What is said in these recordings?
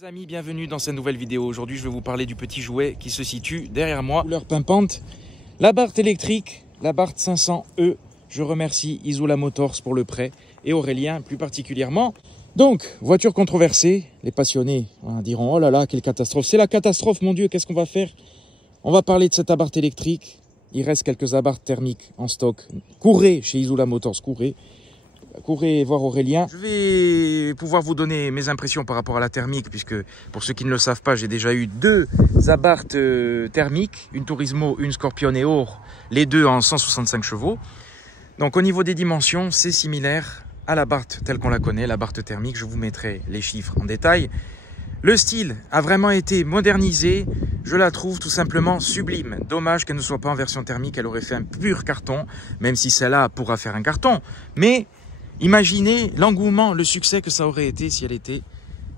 Les amis, bienvenue dans cette nouvelle vidéo. Aujourd'hui, je vais vous parler du petit jouet qui se situe derrière moi. Couleur pimpante, l'Abarth électrique, l'Abarth 500E. Je remercie Isola Motors pour le prêt et Aurélien plus particulièrement. Donc, voiture controversée. Les passionnés diront, oh là là, quelle catastrophe. C'est la catastrophe, mon Dieu, qu'est-ce qu'on va faire? On va parler de cet Abarth électrique. Il reste quelques Abarth thermiques en stock. Courez chez Isola Motors, courez. Courez voir Aurélien. Je vais pouvoir vous donner mes impressions par rapport à la thermique, puisque pour ceux qui ne le savent pas, j'ai déjà eu deux Abarth thermiques, une Turismo, une Scorpion et Or, les deux en 165 chevaux. Donc au niveau des dimensions, c'est similaire à l'Abarth telle qu'on la connaît, l'Abarth thermique. Je vous mettrai les chiffres en détail. Le style a vraiment été modernisé. Je la trouve tout simplement sublime. Dommage qu'elle ne soit pas en version thermique. Elle aurait fait un pur carton, même si celle-là pourra faire un carton. Mais imaginez l'engouement, le succès que ça aurait été si elle était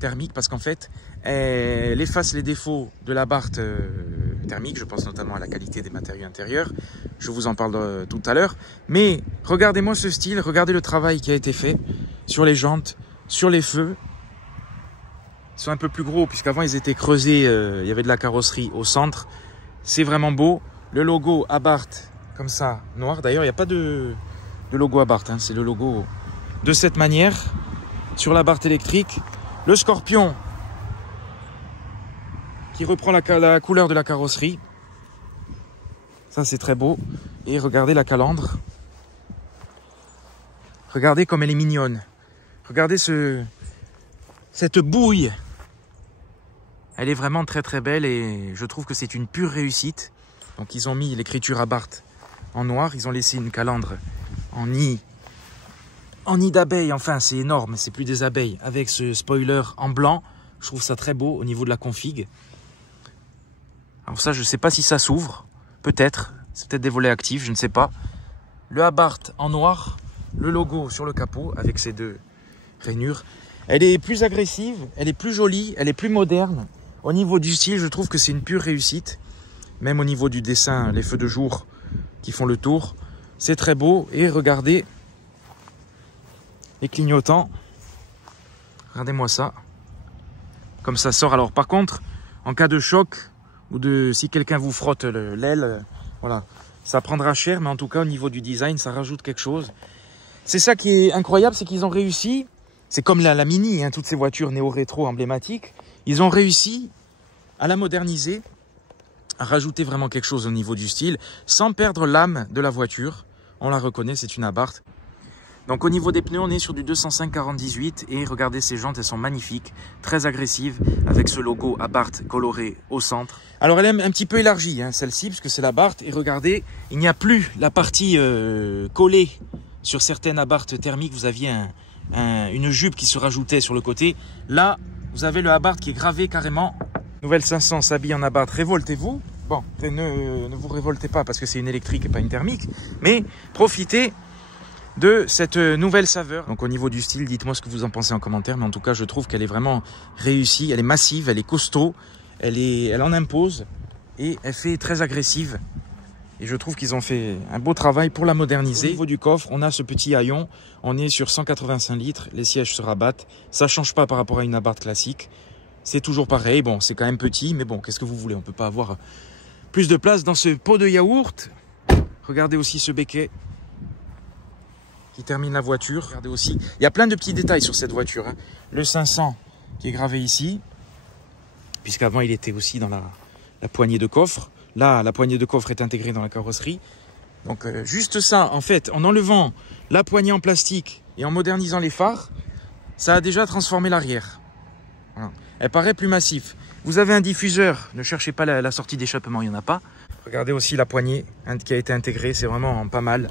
thermique, parce qu'en fait, elle efface les défauts de l'Abarth thermique. Je pense notamment à la qualité des matériaux intérieurs. Je vous en parle tout à l'heure. Mais regardez-moi ce style, regardez le travail qui a été fait sur les jantes, sur les feux. Ils sont un peu plus gros, puisqu'avant ils étaient creusés, il y avait de la carrosserie au centre. C'est vraiment beau. Le logo Abarth, comme ça, noir. D'ailleurs, il n'y a pas de logo Abarth, hein. C'est le logo de cette manière sur l'Abarth électrique. Le Scorpion qui reprend la couleur de la carrosserie. Ça, c'est très beau. Et regardez la calandre. Regardez comme elle est mignonne. Regardez cette bouille. Elle est vraiment très très belle et je trouve que c'est une pure réussite. Donc ils ont mis l'écriture Abarth en noir. Ils ont laissé une calandre en nid d'abeilles. Enfin, c'est énorme, c'est plus des abeilles. Avec ce spoiler en blanc, je trouve ça très beau au niveau de la config. Alors ça, je ne sais pas si ça s'ouvre. Peut-être. C'est peut-être des volets actifs, je ne sais pas. Le Abarth en noir. Le logo sur le capot avec ces deux rainures. Elle est plus agressive, elle est plus jolie, elle est plus moderne. Au niveau du style, je trouve que c'est une pure réussite. Même au niveau du dessin, les feux de jour qui font le tour. C'est très beau. Et regardez les clignotants. Regardez-moi ça. Comme ça sort. Alors par contre, en cas de choc, ou si quelqu'un vous frotte l'aile, voilà, ça prendra cher. Mais en tout cas, au niveau du design, ça rajoute quelque chose. C'est ça qui est incroyable, c'est qu'ils ont réussi. C'est comme la Mini, hein, toutes ces voitures néo-rétro emblématiques. Ils ont réussi à la moderniser, à rajouter vraiment quelque chose au niveau du style, sans perdre l'âme de la voiture. On la reconnaît, c'est une Abarth. Donc au niveau des pneus, on est sur du 205/48 et regardez ces jantes, elles sont magnifiques, très agressives, avec ce logo Abarth coloré au centre. Alors elle est un petit peu élargie, hein, celle-ci, parce que c'est l'Abarth. Et regardez, il n'y a plus la partie collée sur certaines Abarth thermiques. Vous aviez une jupe qui se rajoutait sur le côté. Là, vous avez le Abarth qui est gravé carrément. Nouvelle 500 s'habille en Abarth, révoltez-vous. Bon, ne vous révoltez pas parce que c'est une électrique et pas une thermique, mais profitez de cette nouvelle saveur. Donc au niveau du style, dites-moi ce que vous en pensez en commentaire, mais en tout cas, je trouve qu'elle est vraiment réussie, elle est massive, elle est costaud, elle en impose et elle fait très agressive. Et je trouve qu'ils ont fait un beau travail pour la moderniser. Au niveau du coffre, on a ce petit haillon. On est sur 185 litres. Les sièges se rabattent. Ça ne change pas par rapport à une Abarth classique. C'est toujours pareil. Bon, c'est quand même petit, mais bon, qu'est-ce que vous voulez? On ne peut pas avoir plus de place dans ce pot de yaourt. Regardez aussi ce béquet qui termine la voiture. Regardez aussi. Il y a plein de petits détails sur cette voiture, hein. Le 500 qui est gravé ici, puisqu'avant il était aussi dans la poignée de coffre. Là, la poignée de coffre est intégrée dans la carrosserie. Donc, juste ça, en fait, en enlevant la poignée en plastique et en modernisant les phares, ça a déjà transformé l'arrière. Voilà. Elle paraît plus massive. Vous avez un diffuseur, ne cherchez pas la sortie d'échappement, il n'y en a pas. Regardez aussi la poignée qui a été intégrée, c'est vraiment pas mal.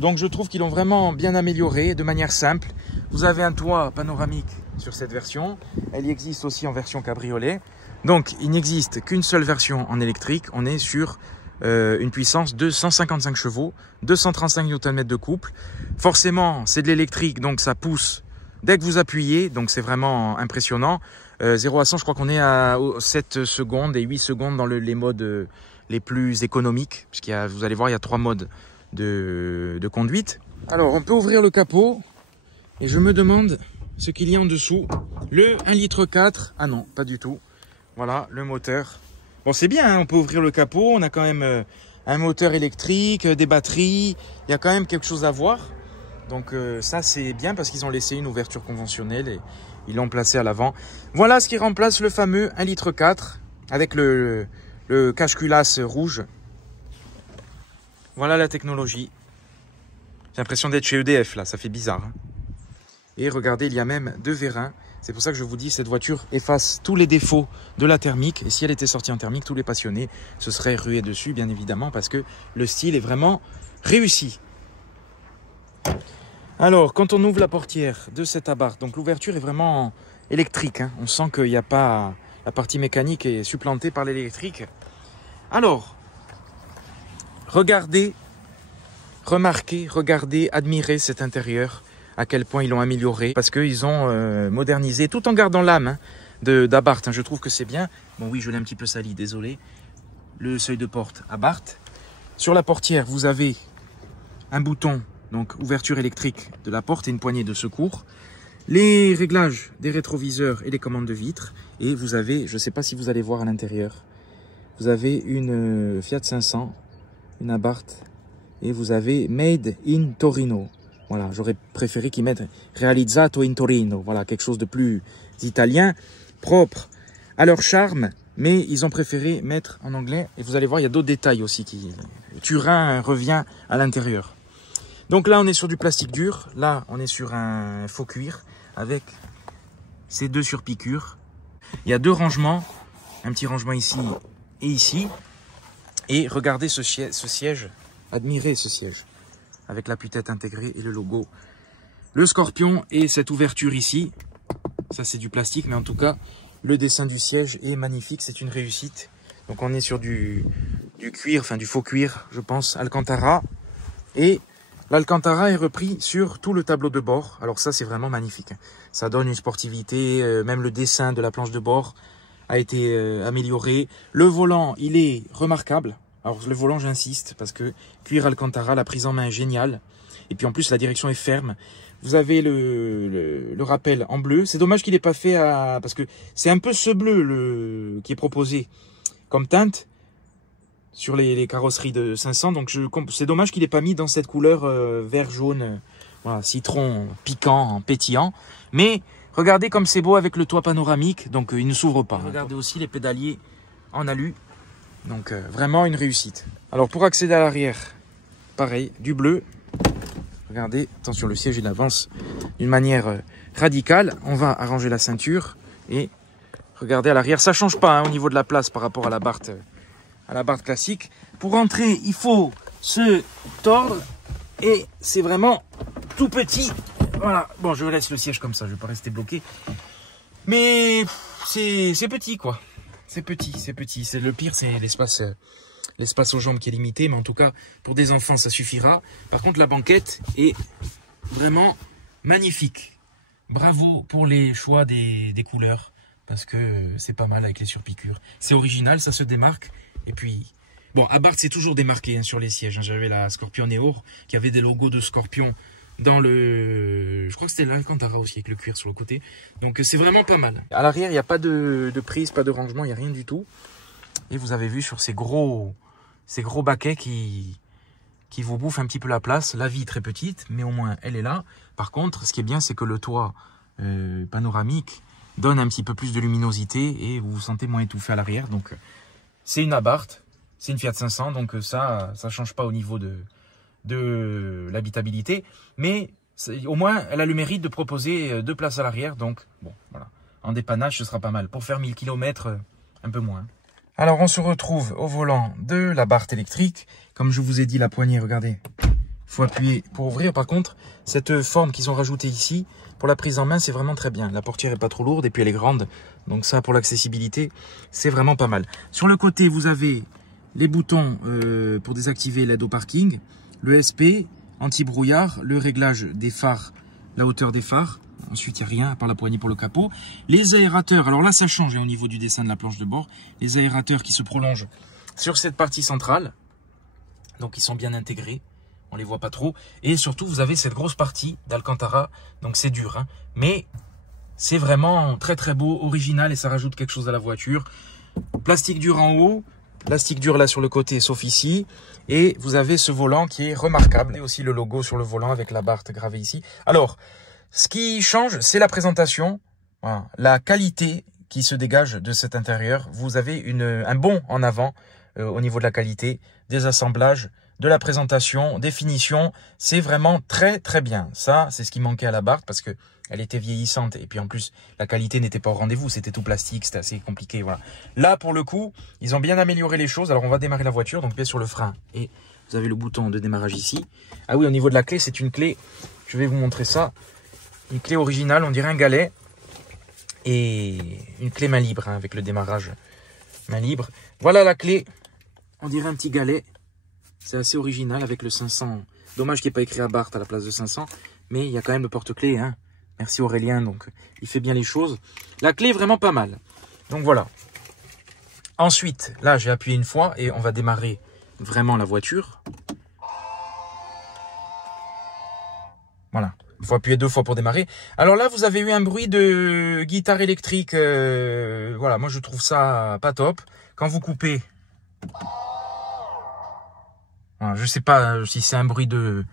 Donc, je trouve qu'ils l'ont vraiment bien amélioré de manière simple. Vous avez un toit panoramique sur cette version. Elle y existe aussi en version cabriolet. Donc, il n'existe qu'une seule version en électrique. On est sur une puissance de 155 chevaux, 235 Nm de couple. Forcément, c'est de l'électrique, donc ça pousse dès que vous appuyez. Donc, c'est vraiment impressionnant. 0 à 100, je crois qu'on est à 7 secondes et 8 secondes dans les modes les plus économiques. Puisqu'il vous allez voir, il y a 3 modes de conduite. Alors, on peut ouvrir le capot. Et je me demande ce qu'il y a en dessous. Le 1,4 litre. Ah non, pas du tout. Voilà, le moteur. Bon, c'est bien, hein, on peut ouvrir le capot. On a quand même un moteur électrique, des batteries. Il y a quand même quelque chose à voir. Donc ça, c'est bien parce qu'ils ont laissé une ouverture conventionnelle et ils l'ont placé à l'avant. Voilà ce qui remplace le fameux 1,4 litre avec le cache-culasse rouge. Voilà la technologie. J'ai l'impression d'être chez EDF là, ça fait bizarre. Hein. Et regardez, il y a même 2 vérins. C'est pour ça que je vous dis, cette voiture efface tous les défauts de la thermique. Et si elle était sortie en thermique, tous les passionnés se seraient rués dessus, bien évidemment, parce que le style est vraiment réussi. Alors, quand on ouvre la portière de cette Abarth, donc l'ouverture est vraiment électrique. Hein. On sent qu'il n'y a pas... La partie mécanique est supplantée par l'électrique. Alors, regardez, remarquez, regardez, admirez cet intérieur. À quel point ils l'ont amélioré. Parce qu'ils ont modernisé, tout en gardant l'âme hein, d'Abarth. Hein. Je trouve que c'est bien. Bon oui, je l'ai un petit peu sali, désolé. Le seuil de porte Abarth. Sur la portière, vous avez un bouton, donc ouverture électrique de la porte et une poignée de secours. Les réglages des rétroviseurs et les commandes de vitres. Et vous avez, je ne sais pas si vous allez voir à l'intérieur, vous avez une Fiat 500, une Abarth. Et vous avez Made in Torino. Voilà, j'aurais préféré qu'ils mettent Realizzato in Torino. Voilà, quelque chose de plus italien, propre à leur charme. Mais ils ont préféré mettre en anglais. Et vous allez voir, il y a d'autres détails aussi. Turin revient à l'intérieur. Donc là, on est sur du plastique dur. Là, on est sur un faux cuir avec ces 2 surpiqûres. Il y a 2 rangements. Un petit rangement ici et ici. Et regardez ce siège. Admirez ce siège. Avec l'appui-tête intégrée et le logo. Le Scorpion et cette ouverture ici. Ça, c'est du plastique, mais en tout cas, le dessin du siège est magnifique. C'est une réussite. Donc, on est sur du cuir, enfin du faux cuir, je pense, Alcantara. Et l'Alcantara est repris sur tout le tableau de bord. Alors ça, c'est vraiment magnifique. Ça donne une sportivité. Même le dessin de la planche de bord a été amélioré. Le volant, il est remarquable. Alors le volant, j'insiste, parce que cuir Alcantara, la prise en main est géniale. Et puis en plus, la direction est ferme. Vous avez le rappel en bleu. C'est dommage qu'il n'ait pas fait à... Parce que c'est un peu ce bleu qui est proposé comme teinte sur les carrosseries de 500. Donc c'est dommage qu'il n'ait pas mis dans cette couleur vert-jaune, voilà, citron piquant, pétillant. Mais regardez comme c'est beau avec le toit panoramique. Donc il ne s'ouvre pas. Regardez aussi les pédaliers en alu. Donc vraiment une réussite. Alors pour accéder à l'arrière, pareil, du bleu. Regardez, attention, le siège il avance d'une manière radicale. On va arranger la ceinture et regardez à l'arrière. Ça change pas hein, au niveau de la place par rapport à la Barth classique. Pour entrer, il faut se tordre et c'est vraiment tout petit. Voilà, bon je laisse le siège comme ça, je vais pas rester bloqué. Mais c'est petit quoi. C'est petit. C'est le pire, c'est l'espace aux jambes qui est limité. Mais en tout cas, pour des enfants, ça suffira. Par contre, la banquette est vraiment magnifique. Bravo pour les choix des couleurs. Parce que c'est pas mal avec les surpiqûres. C'est original, ça se démarque. Et puis, bon, Abarth, c'est toujours démarqué hein, sur les sièges. Hein. J'avais la Scorpion Neo qui avait des logos de Scorpion dans je crois que c'était l'Alcantara aussi avec le cuir sur le côté. Donc c'est vraiment pas mal. À l'arrière, il n'y a pas de prise, pas de rangement, il n'y a rien du tout. Et vous avez vu sur ces gros baquets qui vous bouffent un petit peu la place. La vitre est petite, mais au moins elle est là. Par contre, ce qui est bien, c'est que le toit panoramique donne un petit peu plus de luminosité et vous vous sentez moins étouffé à l'arrière. Donc c'est une Abarth, c'est une Fiat 500, donc ça change pas au niveau de l'habitabilité, mais au moins elle a le mérite de proposer 2 places à l'arrière, donc bon voilà, en dépannage ce sera pas mal, pour faire 1000 km un peu moins. Alors on se retrouve au volant de la Barth électrique, comme je vous ai dit la poignée, regardez, il faut appuyer pour ouvrir. Par contre cette forme qu'ils ont rajoutée ici, pour la prise en main c'est vraiment très bien, la portière est pas trop lourde et puis elle est grande, donc ça pour l'accessibilité c'est vraiment pas mal. Sur le côté vous avez les boutons pour désactiver l'aide au parking, le SP, anti-brouillard, le réglage des phares, la hauteur des phares. Ensuite, il n'y a rien à part la poignée pour le capot. Les aérateurs, alors là, ça change hein, au niveau du dessin de la planche de bord. Les aérateurs qui se prolongent sur cette partie centrale. Donc, ils sont bien intégrés. On les voit pas trop. Et surtout, vous avez cette grosse partie d'Alcantara. Donc, c'est dur. Hein, mais C'est vraiment très très beau, original et ça rajoute quelque chose à la voiture. Plastique dur en haut, plastique dur là sur le côté sauf ici. Et vous avez ce volant qui est remarquable. Et aussi le logo sur le volant avec la barre gravée ici. Alors, ce qui change, c'est la présentation. Voilà. La qualité qui se dégage de cet intérieur. Vous avez un bond en avant au niveau de la qualité, des assemblages, de la présentation, des finitions. C'est vraiment très très bien. Ça, c'est ce qui manquait à la Abarth parce que elle était vieillissante et puis en plus la qualité n'était pas au rendez-vous, c'était tout plastique, c'était assez compliqué. Voilà. Là pour le coup, ils ont bien amélioré les choses. Alors on va démarrer la voiture, donc bien sur le frein et vous avez le bouton de démarrage ici. Ah oui, au niveau de la clé, c'est une clé, je vais vous montrer ça, une clé originale, on dirait un galet et une clé main libre hein, avec le démarrage main libre. Voilà la clé, on dirait un petit galet, c'est assez original avec le 500. Dommage qu'il n'y ait pas écrit Abarth à la place de 500, mais il y a quand même le porte-clés hein. Merci Aurélien, donc il fait bien les choses. La clé est vraiment pas mal. Donc voilà. Ensuite, là j'ai appuyé une fois et on va démarrer vraiment la voiture. Voilà. Il faut appuyer 2 fois pour démarrer. Alors là, vous avez eu un bruit de guitare électrique. Voilà, moi je trouve ça pas top. Quand vous coupez... Voilà, je sais pas si c'est un bruit de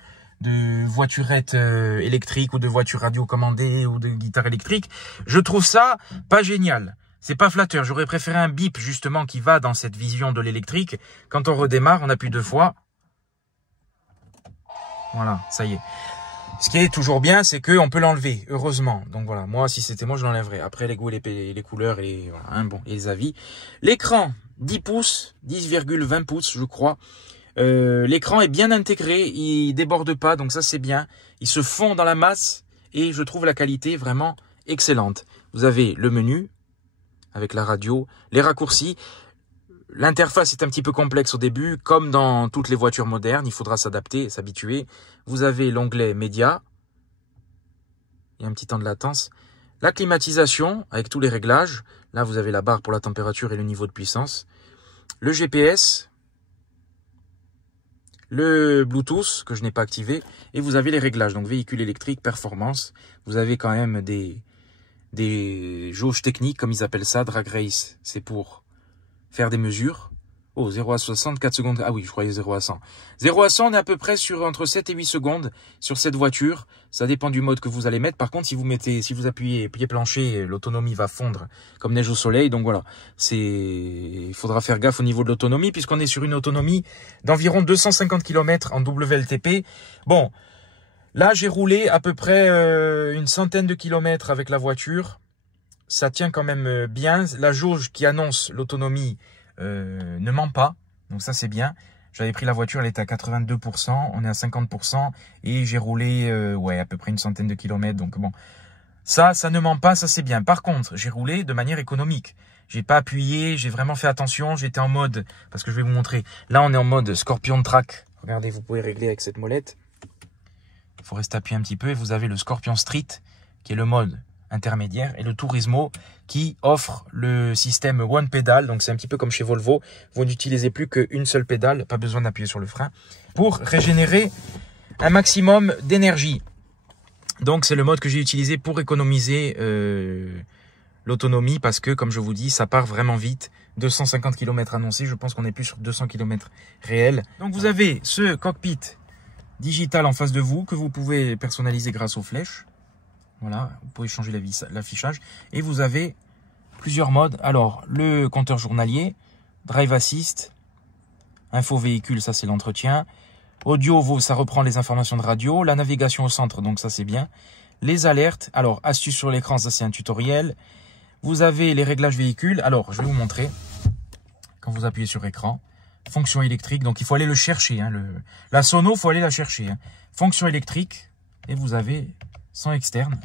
voiturette électrique ou de voiture radio commandée ou de guitare électrique. Je trouve ça pas génial. C'est pas flatteur. J'aurais préféré un bip justement qui va dans cette vision de l'électrique. Quand on redémarre, on appuie 2 fois. Voilà, ça y est. Ce qui est toujours bien, c'est qu'on peut l'enlever, heureusement. Donc voilà, moi, si c'était moi, je l'enlèverais. Après, les goûts, les couleurs et, voilà, hein, bon, et les avis. L'écran, 10 pouces, 10,20 pouces, je crois. L'écran est bien intégré, il déborde pas, donc ça c'est bien. Il se fond dans la masse et je trouve la qualité vraiment excellente. Vous avez le menu avec la radio, les raccourcis. L'interface est un petit peu complexe au début, comme dans toutes les voitures modernes. Il faudra s'adapter, s'habituer. Vous avez l'onglet médias. Il y a un petit temps de latence. La climatisation avec tous les réglages. Là, vous avez la barre pour la température et le niveau de puissance. Le GPS. Le Bluetooth que je n'ai pas activé et vous avez les réglages, donc véhicule électrique, performance, vous avez quand même des jauges techniques comme ils appellent ça, drag race, c'est pour faire des mesures. Oh, 0 à 60, 4 secondes, ah oui, je croyais 0 à 100. 0 à 100, on est à peu près sur entre 7 et 8 secondes sur cette voiture, ça dépend du mode que vous allez mettre. Par contre, si vous appuyez pied plancher, l'autonomie va fondre comme neige au soleil, donc voilà, il faudra faire gaffe au niveau de l'autonomie puisqu'on est sur une autonomie d'environ 250 km en WLTP. Bon, là j'ai roulé à peu près une centaine de kilomètres avec la voiture, ça tient quand même bien, la jauge qui annonce l'autonomie ne ment pas, donc ça c'est bien. J'avais pris la voiture, elle était à 82%, on est à 50% et j'ai roulé ouais, à peu près une centaine de kilomètres, donc bon, ça ne ment pas, ça c'est bien. Par contre, j'ai roulé de manière économique, j'ai pas appuyé, j'ai vraiment fait attention, j'étais en mode, parce que je vais vous montrer, là on est en mode Scorpion Track, regardez, vous pouvez régler avec cette molette, il faut rester appuyé un petit peu et vous avez le Scorpion Street qui est le mode intermédiaire et le Turismo qui offre le système One Pedal, donc c'est un petit peu comme chez Volvo, vous n'utilisez plus qu'une seule pédale, pas besoin d'appuyer sur le frein pour régénérer un maximum d'énergie. Donc c'est le mode que j'ai utilisé pour économiser l'autonomie parce que comme je vous dis ça part vraiment vite, 250 km annoncés, je pense qu'on est plus sur 200 km réels. Donc vous avez ce cockpit digital en face de vous que vous pouvez personnaliser grâce aux flèches. Voilà, vous pouvez changer l'affichage et vous avez plusieurs modes. Alors, le compteur journalier, Drive Assist, Info véhicule, ça c'est l'entretien. Audio, ça reprend les informations de radio. La navigation au centre, donc ça c'est bien. Les alertes, alors astuce sur l'écran, ça c'est un tutoriel. Vous avez les réglages véhicules. Alors, je vais vous montrer. Quand vous appuyez sur écran, fonction électrique, donc il faut aller le chercher. Hein, la sono, il faut aller la chercher. Hein. Fonction électrique, et vous avez son externe.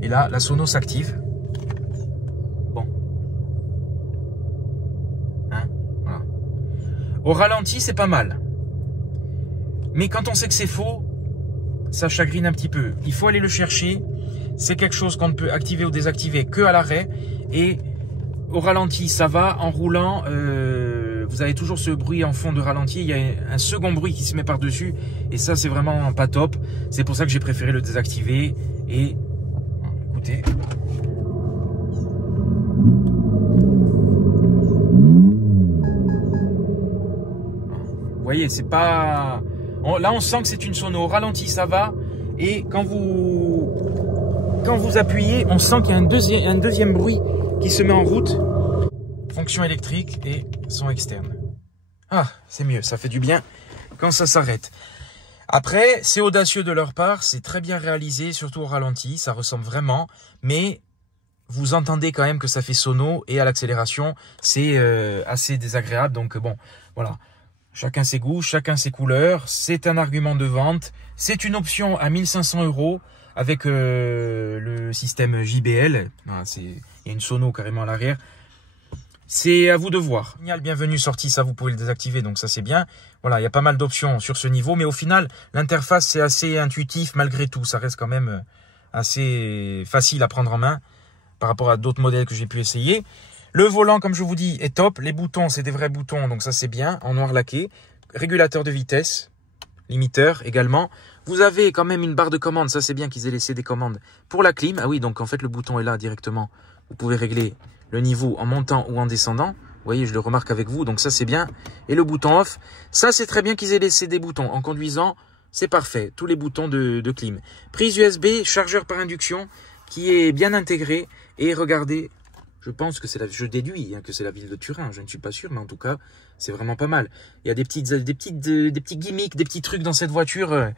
Et là, la sono s'active. Bon. Hein, voilà. Au ralenti, c'est pas mal. Mais quand on sait que c'est faux, ça chagrine un petit peu. Il faut aller le chercher. C'est quelque chose qu'on ne peut activer ou désactiver que à l'arrêt. Et au ralenti, ça va. En roulant, vous avez toujours ce bruit en fond de ralenti. Il y a un second bruit qui se met par-dessus. Et ça, c'est vraiment pas top. C'est pour ça que j'ai préféré le désactiver. Et côté. Vous voyez, c'est pas... Là, on sent que c'est une sono. Au ralenti, ça va. Et quand vous appuyez, on sent qu'il y a un deuxième bruit qui se met en route. Fonction électrique et son externe. Ah, c'est mieux, ça fait du bien quand ça s'arrête. Après, c'est audacieux de leur part, c'est très bien réalisé, surtout au ralenti, ça ressemble vraiment. Mais vous entendez quand même que ça fait sono et à l'accélération, c'est assez désagréable. Donc bon, voilà. Chacun ses goûts, chacun ses couleurs. C'est un argument de vente. C'est une option à 1500 € avec le système JBL. Voilà, il y a une sono carrément à l'arrière. C'est à vous de voir. Signal bienvenue sortie, ça vous pouvez le désactiver, donc ça c'est bien. Voilà, il y a pas mal d'options sur ce niveau, mais au final, l'interface c'est assez intuitif malgré tout. Ça reste quand même assez facile à prendre en main par rapport à d'autres modèles que j'ai pu essayer. Le volant, comme je vous dis, est top. Les boutons, c'est des vrais boutons, donc ça c'est bien, en noir laqué. Régulateur de vitesse, limiteur également. Vous avez quand même une barre de commande, ça c'est bien qu'ils aient laissé des commandes pour la clim. Ah oui, donc en fait le bouton est là directement. Vous pouvez régler le niveau en montant ou en descendant. Vous voyez, je le remarque avec vous, donc ça c'est bien. Et le bouton off, ça c'est très bien qu'ils aient laissé des boutons. En conduisant, c'est parfait, tous les boutons de clim. Prise USB, chargeur par induction, qui est bien intégré. Et regardez... Je pense que je déduis que c'est la ville de Turin, je ne suis pas sûr, mais en tout cas, c'est vraiment pas mal. Il y a des petits gimmicks, des petits trucs dans cette voiture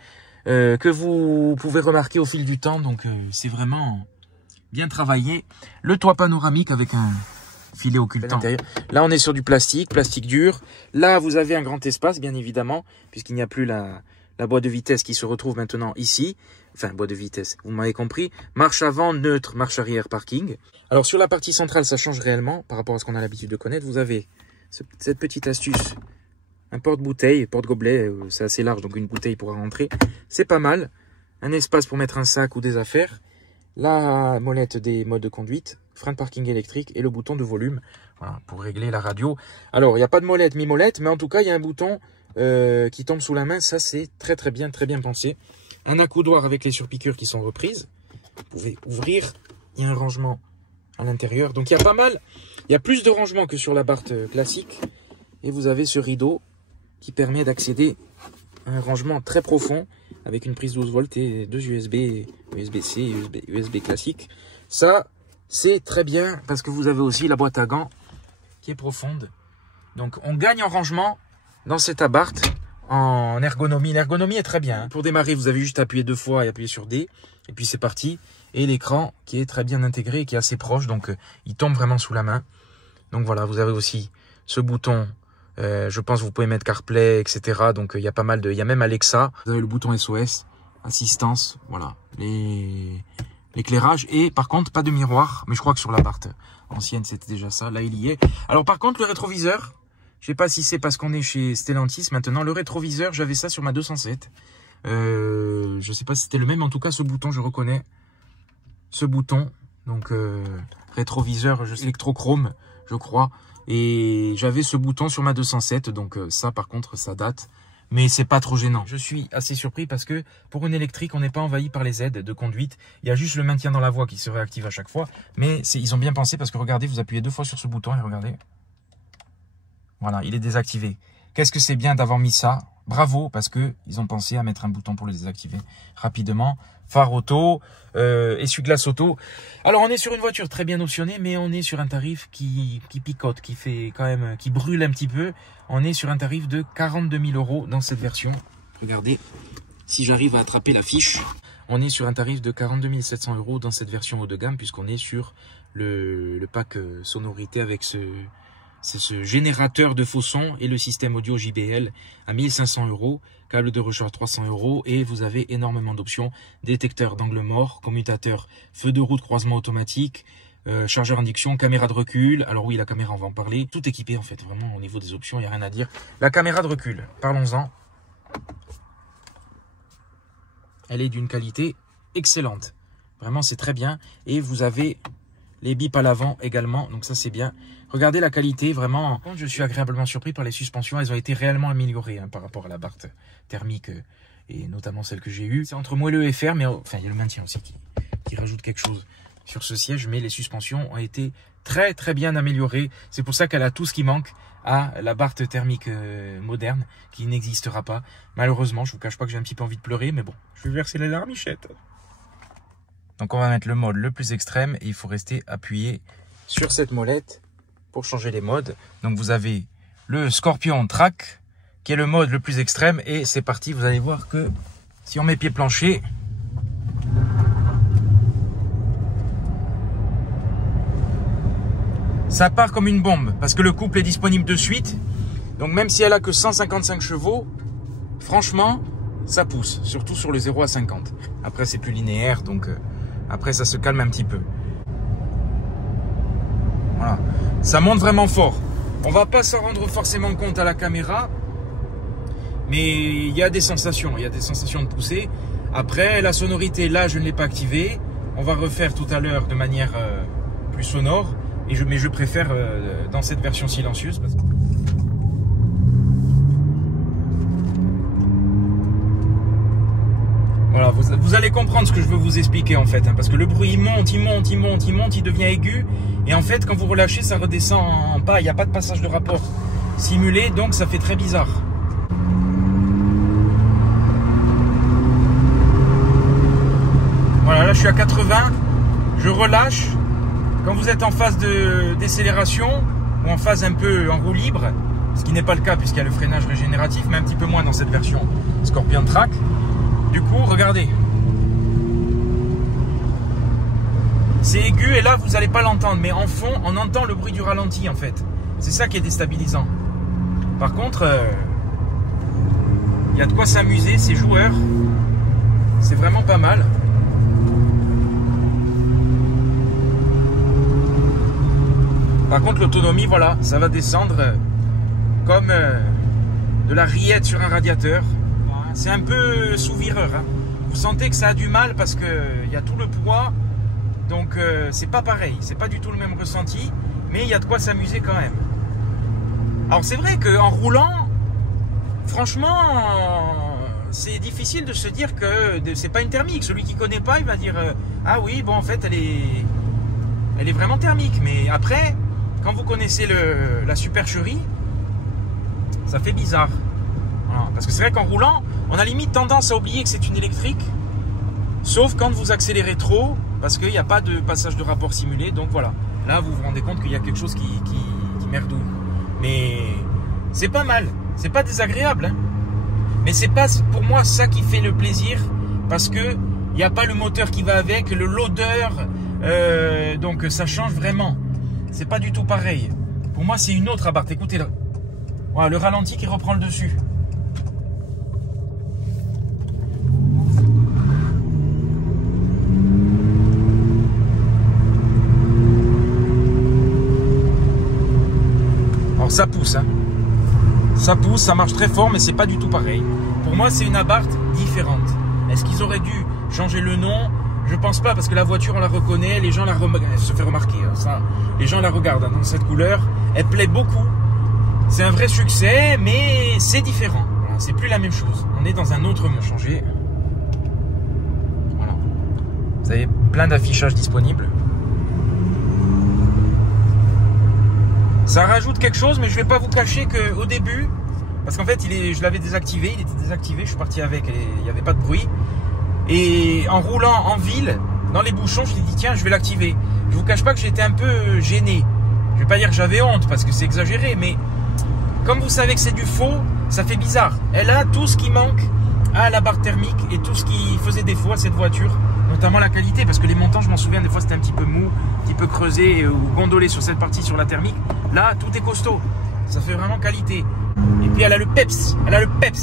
que vous pouvez remarquer au fil du temps. Donc, c'est vraiment bien travaillé. Le toit panoramique avec un filet occultant. Là, on est sur du plastique dur. Là, vous avez un grand espace, bien évidemment, puisqu'il n'y a plus la boîte de vitesse qui se retrouve maintenant ici. Enfin, boîte de vitesse, vous m'avez compris. Marche avant, neutre, marche arrière, parking. Alors, sur la partie centrale, ça change réellement par rapport à ce qu'on a l'habitude de connaître. Vous avez cette petite astuce. Un porte-bouteille, porte-gobelet, c'est assez large, donc une bouteille pourra rentrer. C'est pas mal. Un espace pour mettre un sac ou des affaires. La molette des modes de conduite. Frein de parking électrique et le bouton de volume. Voilà, pour régler la radio. Alors, il n'y a pas de molette, mi-molette, mais en tout cas, il y a un bouton qui tombe sous la main. Ça, c'est très bien pensé. Un accoudoir avec les surpiqûres qui sont reprises. Vous pouvez ouvrir. Il y a un rangement à l'intérieur. Donc, il y a pas mal. Il y a plus de rangement que sur la Barth classique. Et vous avez ce rideau qui permet d'accéder à un rangement très profond avec une prise 12 volts et deux USB, USB-C, USB classique. Ça, c'est très bien parce que vous avez aussi la boîte à gants qui est profonde. Donc, on gagne en rangement dans cette Abarth. En ergonomie, l'ergonomie est très bien. Pour démarrer, vous avez juste appuyé 2 fois et appuyé sur D. Et puis c'est parti. Et l'écran qui est très bien intégré et qui est assez proche. Donc il tombe vraiment sous la main. Donc voilà, vous avez aussi ce bouton. Je pense que vous pouvez mettre CarPlay, etc. Donc il y a pas mal de... Il y a même Alexa. Vous avez le bouton SOS, assistance. Voilà, l'éclairage. Et par contre, pas de miroir. Mais je crois que sur la Barth ancienne, c'était déjà ça. Là, il y est. Alors par contre, le rétroviseur... Je sais pas si c'est parce qu'on est chez Stellantis maintenant. Le rétroviseur, j'avais ça sur ma 207. Je sais pas si c'était le même. En tout cas, ce bouton, je reconnais. Ce bouton. Donc, rétroviseur électrochrome, je crois. Et j'avais ce bouton sur ma 207. Donc, ça, par contre, ça date. Mais c'est pas trop gênant. Je suis assez surpris parce que pour une électrique, on n'est pas envahi par les aides de conduite. Il y a juste le maintien dans la voie qui se réactive à chaque fois. Mais ils ont bien pensé parce que regardez, vous appuyez 2 fois sur ce bouton et regardez. Voilà, il est désactivé. Qu'est-ce que c'est bien d'avoir mis ça? Bravo, parce que ils ont pensé à mettre un bouton pour le désactiver rapidement. Phare auto, essuie-glace auto. Alors, on est sur une voiture très bien optionnée, mais on est sur un tarif qui picote, qui fait quand même, qui brûle un petit peu. On est sur un tarif de 42 000 € dans cette version. Regardez, si j'arrive à attraper la fiche, on est sur un tarif de 42 700 € dans cette version haut de gamme, puisqu'on est sur le pack sonorité avec ce générateur de faux sons et le système audio JBL à 1500 €, câble de recharge 300 € et vous avez énormément d'options, détecteur d'angle mort, commutateur, feu de route, croisement automatique, chargeur induction, caméra de recul. Alors oui, la caméra, on va en parler. Tout équipé en fait, vraiment au niveau des options, il n'y a rien à dire. La caméra de recul, parlons-en. Elle est d'une qualité excellente. Vraiment, c'est très bien. Et vous avez les bips à l'avant également, donc ça c'est bien. Regardez la qualité, vraiment. Je suis agréablement surpris par les suspensions. Elles ont été réellement améliorées par rapport à la Barth thermique et notamment celle que j'ai eue. C'est entre moelleux et ferme, mais enfin il y a le maintien aussi qui rajoute quelque chose. sur ce siège, mais les suspensions ont été très très bien améliorées. C'est pour ça qu'elle a tout ce qui manque à la Barth thermique moderne, qui n'existera pas. Malheureusement, je vous cache pas que j'ai un petit peu envie de pleurer, mais bon, je vais verser les larmichettes. Donc on va mettre le mode le plus extrême et il faut rester appuyé sur cette molette pour changer les modes. Donc vous avez le Scorpion Track qui est le mode le plus extrême et c'est parti. Vous allez voir que si on met pied plancher, ça part comme une bombe parce que le couple est disponible de suite. Donc même si elle a que 155 chevaux, franchement, ça pousse, surtout sur le 0 à 50. Après c'est plus linéaire, donc après ça se calme un petit peu. Voilà, ça monte vraiment fort. On va pas s'en rendre forcément compte à la caméra, mais il y a des sensations, de poussée. Après la sonorité, là je ne l'ai pas activée. On va refaire tout à l'heure de manière plus sonore, mais je préfère dans cette version silencieuse. Parce que... Voilà, vous allez comprendre ce que je veux vous expliquer en fait, hein, parce que le bruit il monte, il devient aigu, et en fait quand vous relâchez ça redescend en pas, il n'y a pas de passage de rapport simulé, donc ça fait très bizarre. Voilà, là je suis à 80, je relâche. Quand vous êtes en phase de décélération ou en phase un peu en roue libre, ce qui n'est pas le cas puisqu'il y a le freinage régénératif, mais un petit peu moins dans cette version Scorpion Track. Du coup, regardez. C'est aigu et là, vous n'allez pas l'entendre. Mais en fond, on entend le bruit du ralenti en fait. C'est ça qui est déstabilisant. Par contre, il y a de quoi s'amuser, c'est joueur. C'est vraiment pas mal. Par contre, l'autonomie, voilà, ça va descendre comme de la rillette sur un radiateur. C'est un peu sous-vireur. Hein. Vous sentez que ça a du mal parce qu'il y a tout le poids. Donc, c'est pas pareil. C'est pas du tout le même ressenti. Mais il y a de quoi s'amuser quand même. Alors, c'est vrai qu'en roulant, franchement, c'est difficile de se dire que c'est pas une thermique. Celui qui connaît pas, il va dire ah oui, bon, en fait, elle est vraiment thermique. Mais après, quand vous connaissez la supercherie, ça fait bizarre. Voilà. Parce que c'est vrai qu'en roulant, on a limite tendance à oublier que c'est une électrique, sauf quand vous accélérez trop, parce qu'il n'y a pas de passage de rapport simulé. Donc voilà, là vous vous rendez compte qu'il y a quelque chose qui merdouille. Mais c'est pas mal, c'est pas désagréable, hein. Mais c'est pas pour moi ça qui fait le plaisir, parce que il n'y a pas le moteur qui va avec, l'odeur, donc ça change vraiment. C'est pas du tout pareil. Pour moi c'est une autre Abarth. Écoutez là, voilà, le ralenti qui reprend le dessus. Alors ça pousse, hein. Ça pousse, ça marche très fort, mais c'est pas du tout pareil. Pour moi, c'est une Abarth différente. Est-ce qu'ils auraient dû changer le nom? Je pense pas, parce que la voiture, on la reconnaît, les gens elle se fait remarquer. Hein, ça, les gens la regardent hein, dans cette couleur. Elle plaît beaucoup. C'est un vrai succès, mais c'est différent. Voilà, c'est plus la même chose. On est dans un autre monde. Changé. Voilà. Vous avez plein d'affichages disponibles. Ça rajoute quelque chose, mais je ne vais pas vous cacher qu'au début, parce qu'en fait, je l'avais désactivé, il était désactivé, je suis parti avec et il n'y avait pas de bruit. Et en roulant en ville, dans les bouchons, je me suis dit, tiens, je vais l'activer. Je ne vous cache pas que j'étais un peu gêné. Je ne vais pas dire que j'avais honte, parce que c'est exagéré, mais comme vous savez que c'est du faux, ça fait bizarre. Elle a tout ce qui manque à la Barth thermique et tout ce qui faisait défaut à cette voiture, notamment la qualité, parce que les montants, je m'en souviens, des fois c'était un petit peu mou, un petit peu creusé ou gondolé sur cette partie sur la thermique. Là, tout est costaud, ça fait vraiment qualité. Et puis elle a le peps,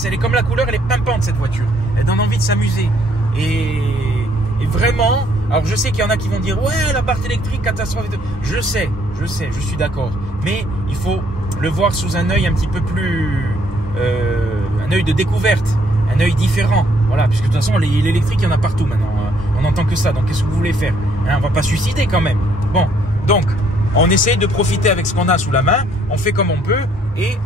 elle est comme la couleur, elle est pimpante cette voiture. Elle donne envie de s'amuser. Et vraiment, alors je sais qu'il y en a qui vont dire ouais, la Barth électrique, catastrophe. Je sais, je suis d'accord. Mais il faut le voir sous un œil un petit peu plus, un œil de découverte, un œil différent. Voilà, puisque de toute façon l'électrique il y en a partout maintenant. On n'entend que ça. Donc qu'est-ce que vous voulez faire hein, on va pas suicider quand même. Bon, donc on essaye de profiter avec ce qu'on a sous la main. On fait comme on peut et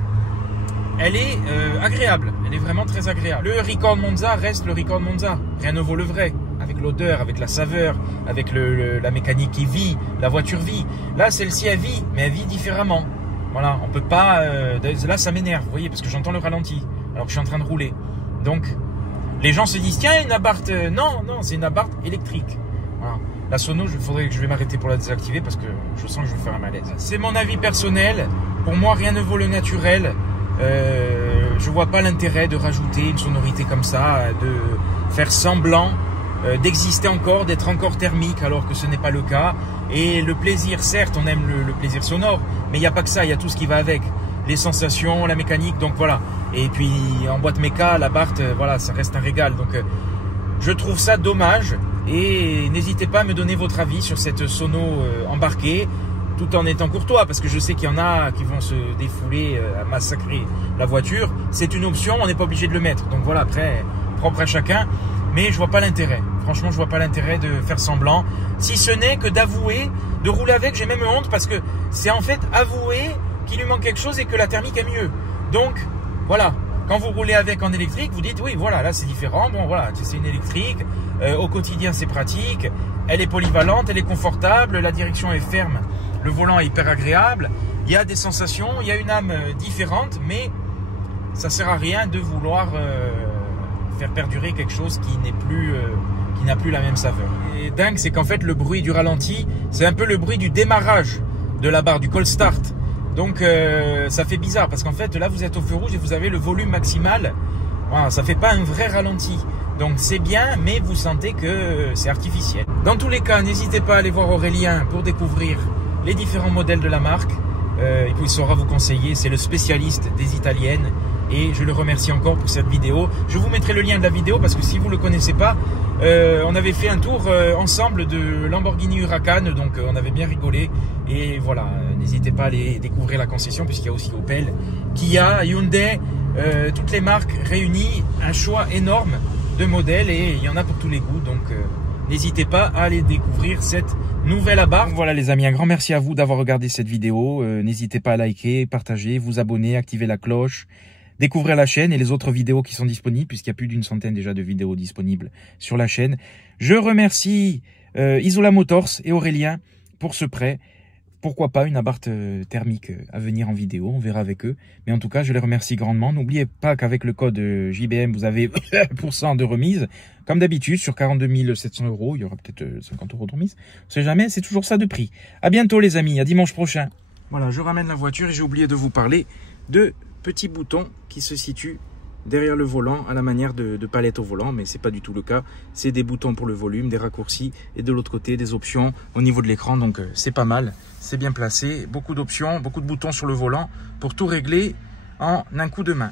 elle est agréable. Elle est vraiment très agréable. Le Record Monza reste le Record Monza. Rien ne vaut le vrai. avec l'odeur, avec la saveur, avec la mécanique qui vit, la voiture vit. Là, celle-ci, elle vit, mais elle vit différemment. Voilà, on peut pas... là, ça m'énerve, vous voyez, parce que j'entends le ralenti, alors que je suis en train de rouler. Donc, les gens se disent, tiens, une Abarth... non, c'est une Abarth électrique. Voilà. La sono, il faudrait que je vais m'arrêter pour la désactiver parce que je sens que je vais faire un malaise. C'est mon avis personnel. Pour moi, rien ne vaut le naturel. Je vois pas l'intérêt de rajouter une sonorité comme ça, de faire semblant d'exister encore, d'être encore thermique alors que ce n'est pas le cas. Et le plaisir, certes, on aime le plaisir sonore, mais il n'y a pas que ça, il y a tout ce qui va avec. Les sensations, la mécanique, donc voilà. Et puis en boîte méca, la Abarth, voilà, ça reste un régal. Donc je trouve ça dommage et n'hésitez pas à me donner votre avis sur cette sono embarquée, tout en étant courtois, parce que je sais qu'il y en a qui vont se défouler à massacrer la voiture. C'est une option, on n'est pas obligé de le mettre. Donc voilà, après, propre à chacun. Mais je vois pas l'intérêt. Franchement, je vois pas l'intérêt de faire semblant. Si ce n'est que d'avouer, de rouler avec, j'ai même honte, parce que c'est en fait avouer qu'il lui manque quelque chose et que la thermique est mieux. Donc, voilà. Quand vous roulez avec en électrique, vous dites, oui, voilà, là c'est différent. Bon, voilà, c'est une électrique. Au quotidien, c'est pratique. Elle est polyvalente, elle est confortable. La direction est ferme. Le volant est hyper agréable. Il y a des sensations, il y a une âme différente, mais ça sert à rien de vouloir faire perdurer quelque chose qui n'est plus, qui n'a plus la même saveur. Et dingue, c'est qu'en fait, le bruit du ralenti, c'est un peu le bruit du démarrage de la barre, du cold start. Donc, ça fait bizarre parce qu'en fait, là, vous êtes au feu rouge et vous avez le volume maximal. Voilà, ça fait pas un vrai ralenti. Donc, c'est bien, mais vous sentez que c'est artificiel. Dans tous les cas, n'hésitez pas à aller voir Aurélien pour découvrir les différents modèles de la marque. Il saura vous conseiller, c'est le spécialiste des italiennes et je le remercie encore pour cette vidéo. Je vous mettrai le lien de la vidéo parce que si vous ne le connaissez pas, on avait fait un tour ensemble de Lamborghini Huracan, donc on avait bien rigolé et voilà, n'hésitez pas à aller découvrir la concession puisqu'il y a aussi Opel, Kia, Hyundai, toutes les marques réunies, un choix énorme de modèles et il y en a pour tous les goûts, donc n'hésitez pas à aller découvrir cette nouvelle Abarth. Voilà les amis, un grand merci à vous d'avoir regardé cette vidéo. N'hésitez pas à liker, partager, vous abonner, activer la cloche, découvrir la chaîne et les autres vidéos qui sont disponibles puisqu'il y a plus d'une centaine déjà de vidéos disponibles sur la chaîne. Je remercie Isola Motors et Aurélien pour ce prêt. Pourquoi pas une Abarth thermique à venir en vidéo, on verra avec eux. Mais en tout cas, je les remercie grandement. N'oubliez pas qu'avec le code JBM, vous avez 1% de remise. Comme d'habitude, sur 42 700 €, il y aura peut-être 50 € de remise. On sait jamais, c'est toujours ça de prix. À bientôt les amis, à dimanche prochain. Voilà, je ramène la voiture et j'ai oublié de vous parler de petits boutons qui se situent derrière le volant à la manière de palette au volant, mais c'est pas du tout le cas. C'est des boutons pour le volume, des raccourcis et de l'autre côté des options au niveau de l'écran, donc c'est pas mal, c'est bien placé, beaucoup d'options, beaucoup de boutons sur le volant pour tout régler en un coup de main.